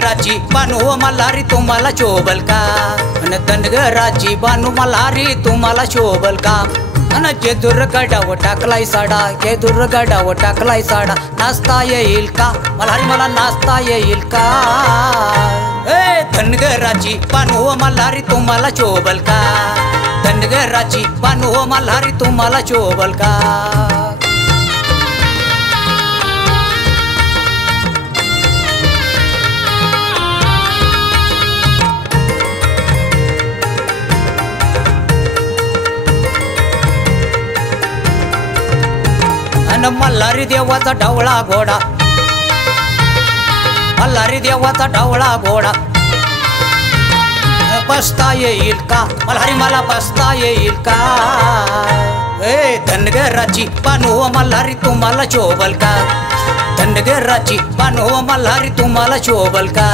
धनगराची बानू मल्हारी तुम्हाला शोभल का? अन धनगराची बानू मल्हारी तुम्हाला शोभल का? अन जेजुर गडावर टाकलाय साडा, जेजुर गडावर टाकलाय साडा, नाचता येईल का मल्हारी मला नाचता येईल का? ए धनगराची बानू मल्हारी तुम्हाला शोभल का? धनगराची बानू मल्हारी तुम्हाला शोभल का? मल्हारी देवाचा ढवळा घोडा, मल्हारी देवाचा ढवळा घोडा, बसता येईल का मल्हारी मला बसता येईल का? ए धनगराची बानू मल्हारी तुम्हाला शोभल का? धनगराची बानू मल्हारी तुम्हाला शोभल का?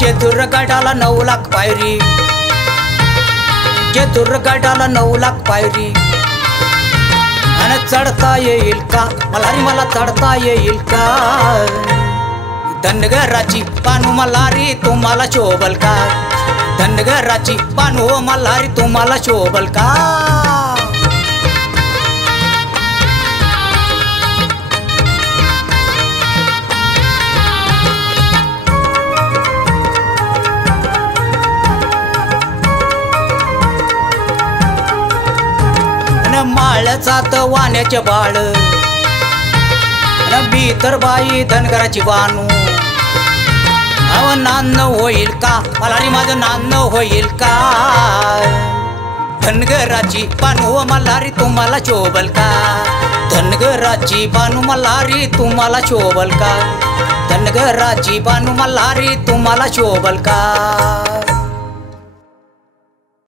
जेजुर गडाला 9 लाख पायरी, जेजुर गडाला 9 लाख पायरी, आणि चढता येईल का मल्हारी मला चढता येईल का? धनगराची बानू मल्हारी तुम्हाला शोभल का? धनगराची बानू मल्हारी तुम्हाला शोभल का? माळचात वाण्याचे बाळ, भीतर बाई धनगराची बानू, अव नान्न होईल का मल्हारी माझं नान्न होईल का? धनगराची बानू मल्हारी तुम्हाला शोभल का? धनगराची बानू मल्हारी तुम्हाला शोभल का? धनगराची बानू मल्हारी तुम्हाला शोभल का?